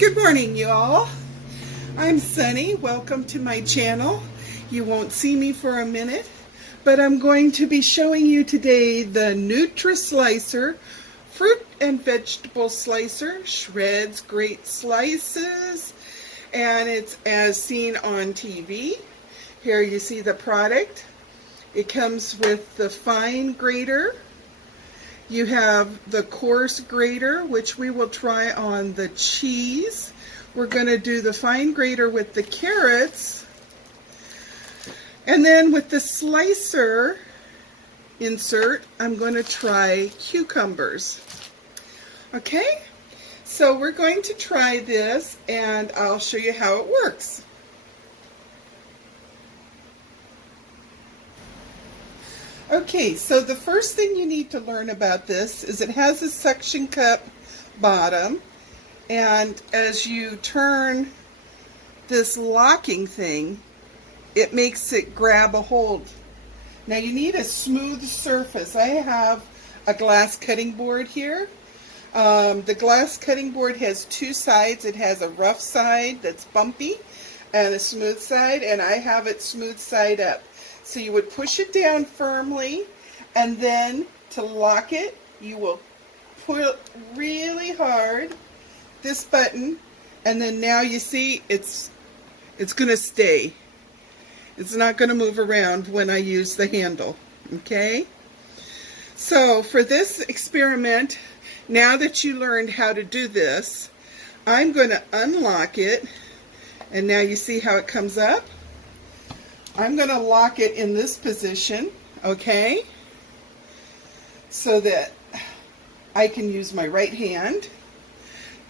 Good morning, y'all. I'm Sunny. Welcome to my channel. You won't see me for a minute, but I'm going to be showing you today the NUTRI-SLICER fruit and vegetable slicer. Shreds great slices, and it's as seen on TV. Here you see the product. It comes with the fine grater. You have the coarse grater, which we will try on the cheese. We're going to do the fine grater with the carrots. And then with the slicer insert, I'm going to try cucumbers. Okay, so we're going to try this and I'll show you how it works. Okay, so the first thing you need to learn about this is it has a suction cup bottom, and as you turn this locking thing, it makes it grab a hold. Now you need a smooth surface. I have a glass cutting board here. The glass cutting board has two sides. It has a rough side that's bumpy and a smooth side, and I have it smooth side up. So you would push it down firmly, and then to lock it, you will pull really hard this button, and then now you see it's going to stay. It's not going to move around when I use the handle. Okay? So for this experiment, now that you learned how to do this, I'm going to unlock it, and now you see how it comes up. I'm going to lock it in this position, okay, so that I can use my right hand.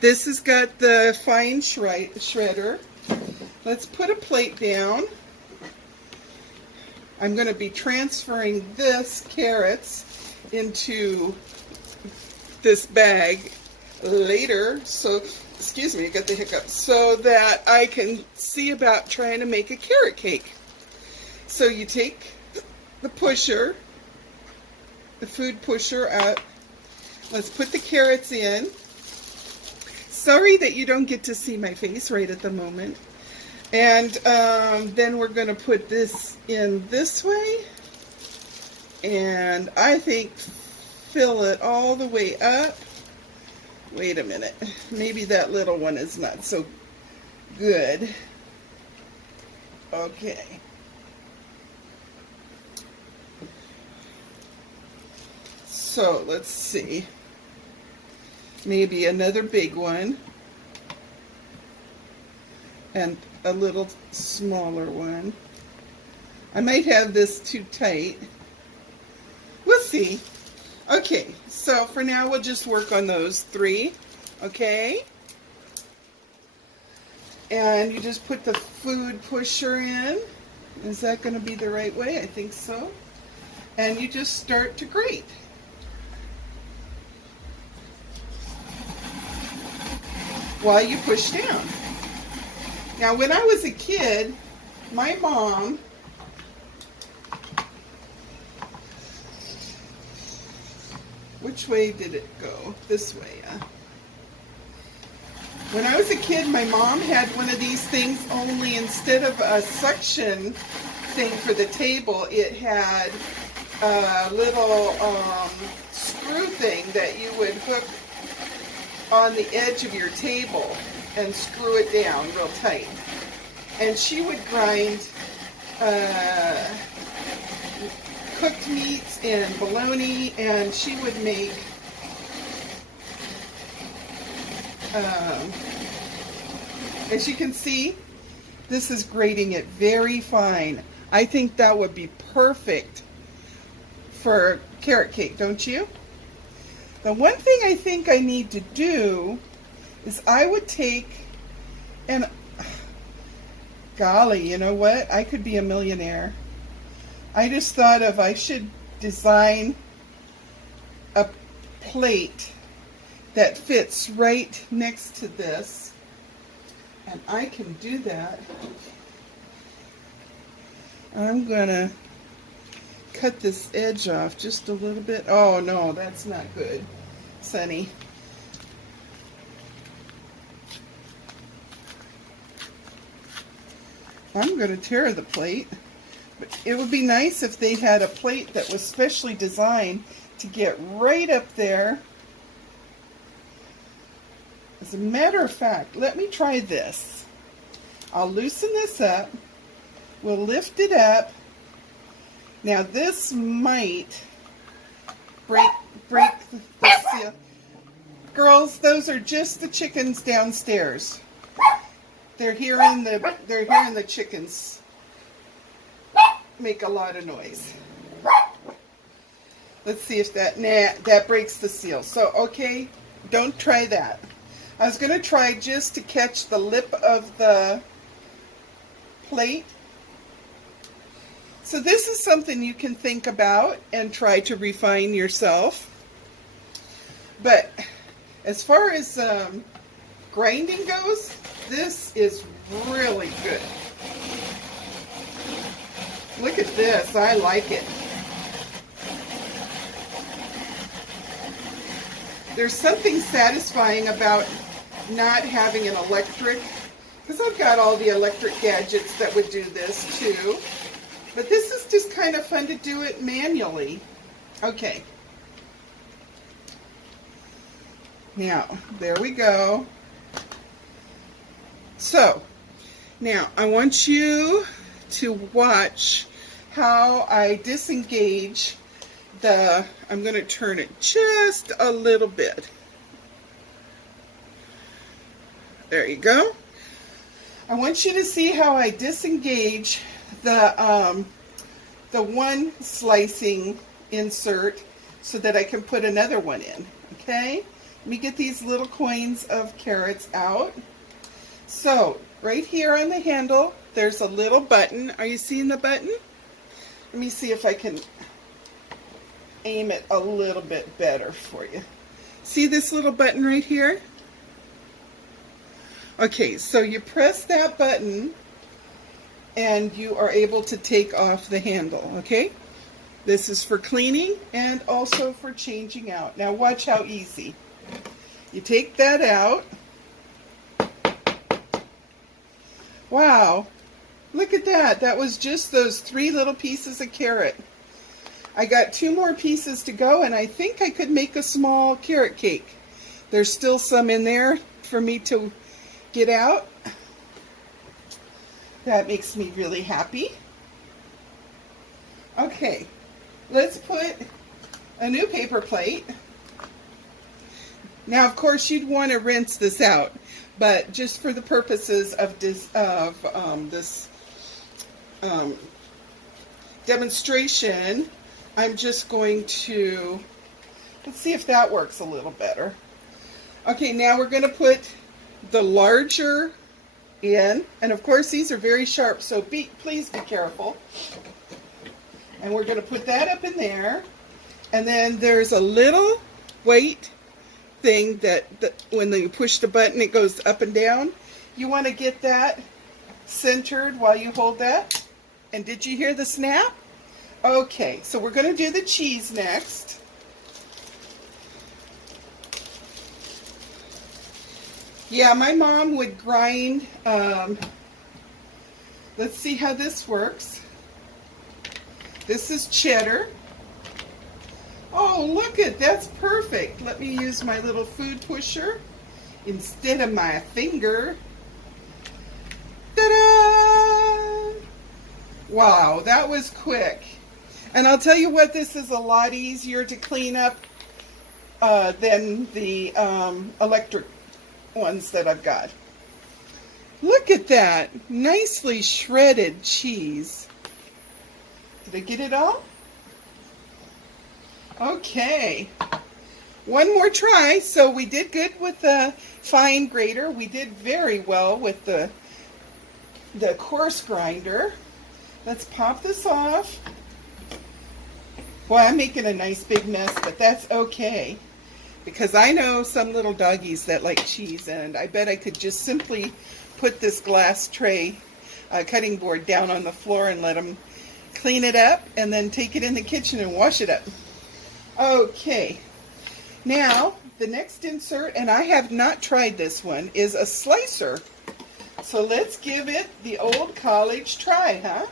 This has got the fine shredder. Let's put a plate down. I'm going to be transferring this carrots into this bag later, so, excuse me, I got the hiccups, so that I can see about trying to make a carrot cake. So you take the pusher, the food pusher out. Let's put the carrots in. Sorry that you don't get to see my face right at the moment. And then we're going to put this in this way. And I think fill it all the way up. Wait a minute. Maybe that little one is not so good. Okay. So let's see, maybe another big one and a little smaller one. I might have this too tight. We'll see. Okay, so for now we'll just work on those three, okay? And you just put the food pusher in. Is that going to be the right way? I think so. And you just start to grate. While you push down. Now, when I was a kid, my mom which way did it go? This way, When I was a kid, my mom had one of these things, only instead of a suction thing for the table, it had a little screw thing that you would hook on the edge of your table and screw it down real tight. And she would grind cooked meats and bologna, and she would make as you can see, this is grating it very fine. I think that would be perfect for carrot cake, don't you? The one thing I think I need to do is I would take, and golly, you know what? I could be a millionaire. I just thought of I should design a plate that fits right next to this, and I can do that. I'm gonna cut this edge off just a little bit. Oh no, that's not good, Sunny. I'm going to tear the plate. But it would be nice if they had a plate that was specially designed to get right up there. As a matter of fact, let me try this. I'll loosen this up. We'll lift it up. Now this might break the seal. Girls, those are just the chickens downstairs. They're hearing the chickens make a lot of noise. Let's see if that breaks the seal. So, okay, don't try that. I was going to try just to catch the lip of the plate. So this is something you can think about and try to refine yourself. But as far as grinding goes, this is really good. Look at this. I like it. There's something satisfying about not having an electric, because I've got all the electric gadgets that would do this too. But this is just kind of fun to do it manually. Okay. Now, there we go. So, now I want you to watch how I disengage I'm going to turn it just a little bit. There you go. I want you to see how I disengage the one slicing insert so that I can put another one in. Okay? Let me get these little coins of carrots out. So, right here on the handle, there's a little button. Are you seeing the button? Let me see if I can aim it a little bit better for you. See this little button right here? Okay, so you press that button and you are able to take off the handle, okay? This is for cleaning and also for changing out. Now watch how easy. You take that out. Wow, look at that. That was just those 3 little pieces of carrot. I got 2 more pieces to go, and I think I could make a small carrot cake. There's still some in there for me to get out. That makes me really happy. Okay, let's put a new paper plate. Now, of course, you'd want to rinse this out, but just for the purposes of this demonstration, I'm just going to, let's see if that works a little better. Okay, now we're going to put the larger in, and of course these are very sharp, so please be careful. And we're going to put that up in there, and then there's a little weight thing that when you push the button it goes up and down. You want to get that centered while you hold that. And did you hear the snap? Okay, so we're going to do the cheese next. Yeah, my mom would grind, let's see how this works. This is cheddar. Oh, look that's perfect. Let me use my little food pusher instead of my finger. Ta-da! Wow, that was quick. And I'll tell you what, this is a lot easier to clean up than the electric ones that I've got. Look at that. Nicely shredded cheese. Did I get it all? Okay. One more try. So we did good with the fine grater. We did very well with the coarse grinder. Let's pop this off. Boy, I'm making a nice big mess, but that's okay. Because I know some little doggies that like cheese, and I bet I could just simply put this glass tray cutting board down on the floor and let them clean it up and then take it in the kitchen and wash it up. Okay, now the next insert, and I have not tried this one, is a slicer. So let's give it the old college try, huh?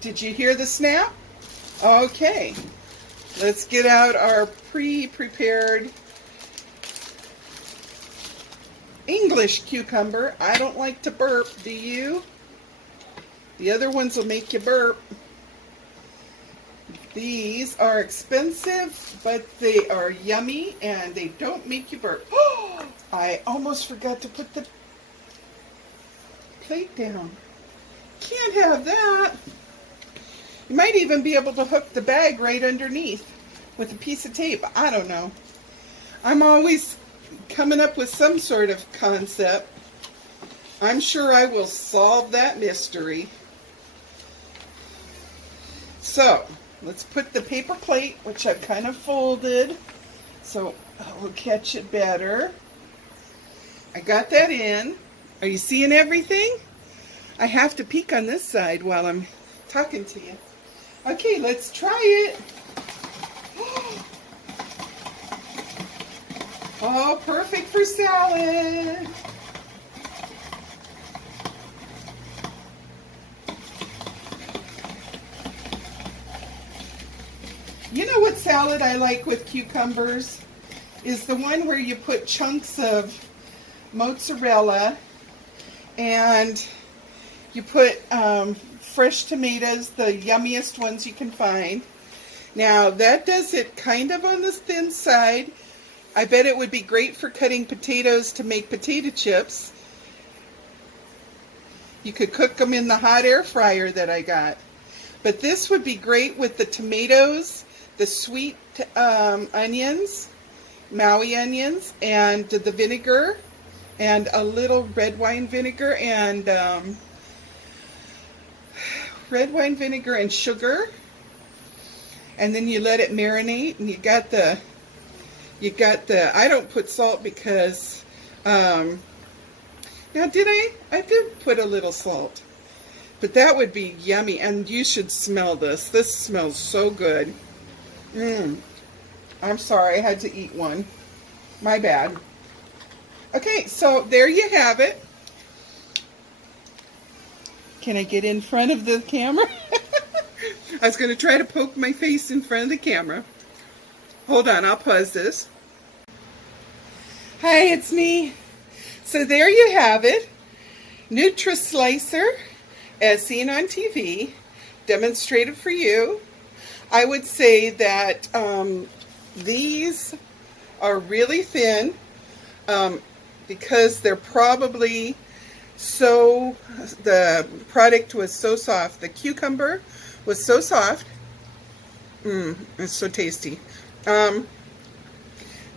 Did you hear the snap? Okay. Let's get out our pre-prepared English cucumber. I don't like to burp, do you? The other ones will make you burp. These are expensive, but they are yummy and they don't make you burp. Oh, I almost forgot to put the plate down. Can't have that. You might even be able to hook the bag right underneath with a piece of tape. I don't know. I'm always coming up with some sort of concept. I'm sure I will solve that mystery. So, let's put the paper plate, which I've kind of folded, so we'll catch it better. I got that in. Are you seeing everything? I have to peek on this side while I'm talking to you. Okay, let's try it. Oh, perfect for salad. You know what salad I like with cucumbers? Is the one where you put chunks of mozzarella and you put fresh tomatoes, the yummiest ones you can find. Now that does it kind of on the thin side. I bet it would be great for cutting potatoes to make potato chips. You could cook them in the hot air fryer that I got. But this would be great with the tomatoes, the sweet onions, Maui onions, and the vinegar, and a little red wine vinegar, and sugar. And then you let it marinate, and you got the, I don't put salt because, now did I? I did put a little salt. But that would be yummy, and you should smell this. This smells so good. I'm sorry, I had to eat one. My bad. Okay, so there you have it. Can I get in front of the camera? I was going to try to poke my face in front of the camera. Hold on, I'll pause this. Hi, it's me. So there you have it. NUTRI-SLICER, as seen on TV, demonstrated for you. I would say that these are really thin because they're probably the product was so soft. The cucumber was so soft. It's so tasty. But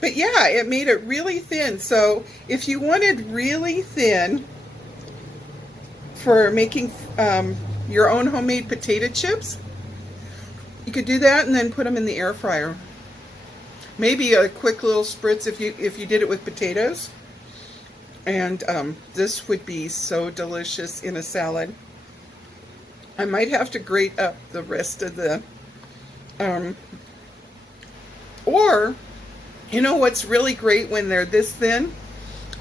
yeah, it made it really thin. So if you wanted really thin for making your own homemade potato chips, you could do that and then put them in the air fryer. Maybe a quick little spritz if you did it with potatoes. And this would be so delicious in a salad. I might have to grate up the rest of the, or, you know what's really great when they're this thin?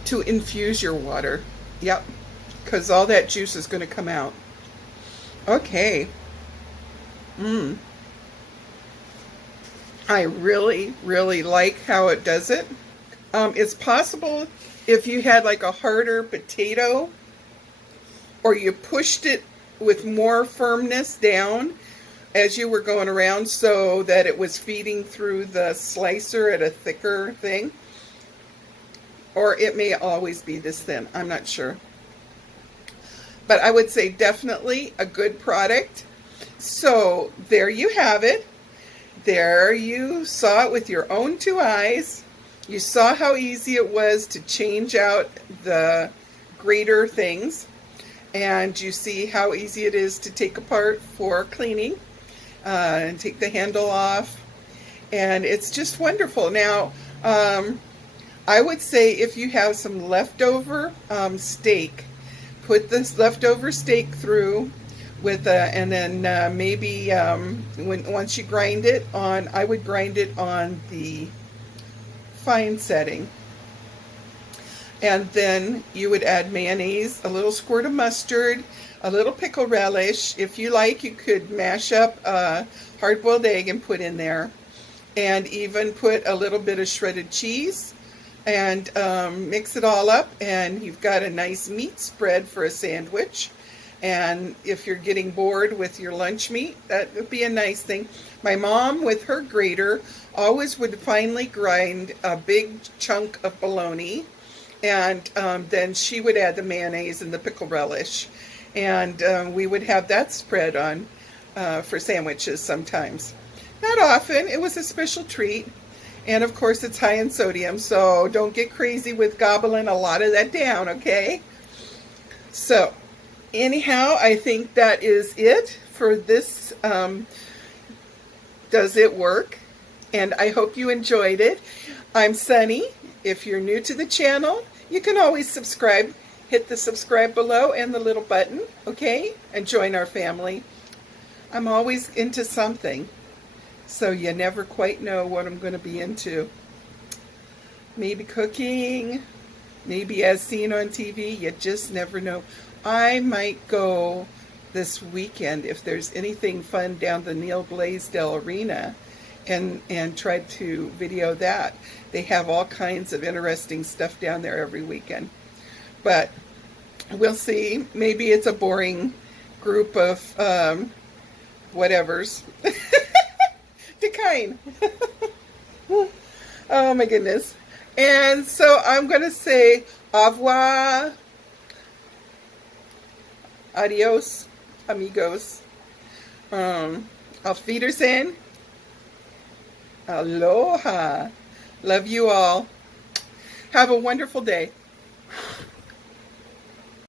To infuse your water. Yep, because all that juice is going to come out. Okay. I really, really like how it does it. It's possible if you had like a harder potato, or you pushed it with more firmness down as you were going around so that it was feeding through the slicer at a thicker thing. Or it may always be this thin, I'm not sure. But I would say definitely a good product. So there you have it. There you saw it with your own two eyes. You saw how easy it was to change out the grater things. And you see how easy it is to take apart for cleaning and take the handle off. And it's just wonderful. Now, I would say if you have some leftover steak, put this leftover steak through with and then maybe once you grind it on, I would grind it on the fine setting. And then you would add mayonnaise, a little squirt of mustard, a little pickle relish. If you like, you could mash up a hard-boiled egg and put in there, and even put a little bit of shredded cheese, and mix it all up, and you've got a nice meat spread for a sandwich. And if you're getting bored with your lunch meat, that would be a nice thing. My mom, with her grater, always would finely grind a big chunk of bologna, and then she would add the mayonnaise and the pickle relish, and we would have that spread on for sandwiches sometimes. Not often. It was a special treat. And of course it's high in sodium, so don't get crazy with gobbling a lot of that down, okay? So anyhow, I think that is it for this Does It Work? And I hope you enjoyed it. I'm Sunny. If you're new to the channel, you can always subscribe. Hit the subscribe below and the little button, okay? And join our family. I'm always into something, so you never quite know what I'm going to be into. Maybe cooking, maybe as seen on TV, you just never know. I might go this weekend, if there's anything fun down the Neil Blaisdell Arena, and try to video that. They have all kinds of interesting stuff down there every weekend. But we'll see. Maybe it's a boring group of whatevers. To kind. Oh my goodness. And so I'm going to say au revoir, adios, amigos, auf Wiedersehen, aloha. Love you all. Have a wonderful day.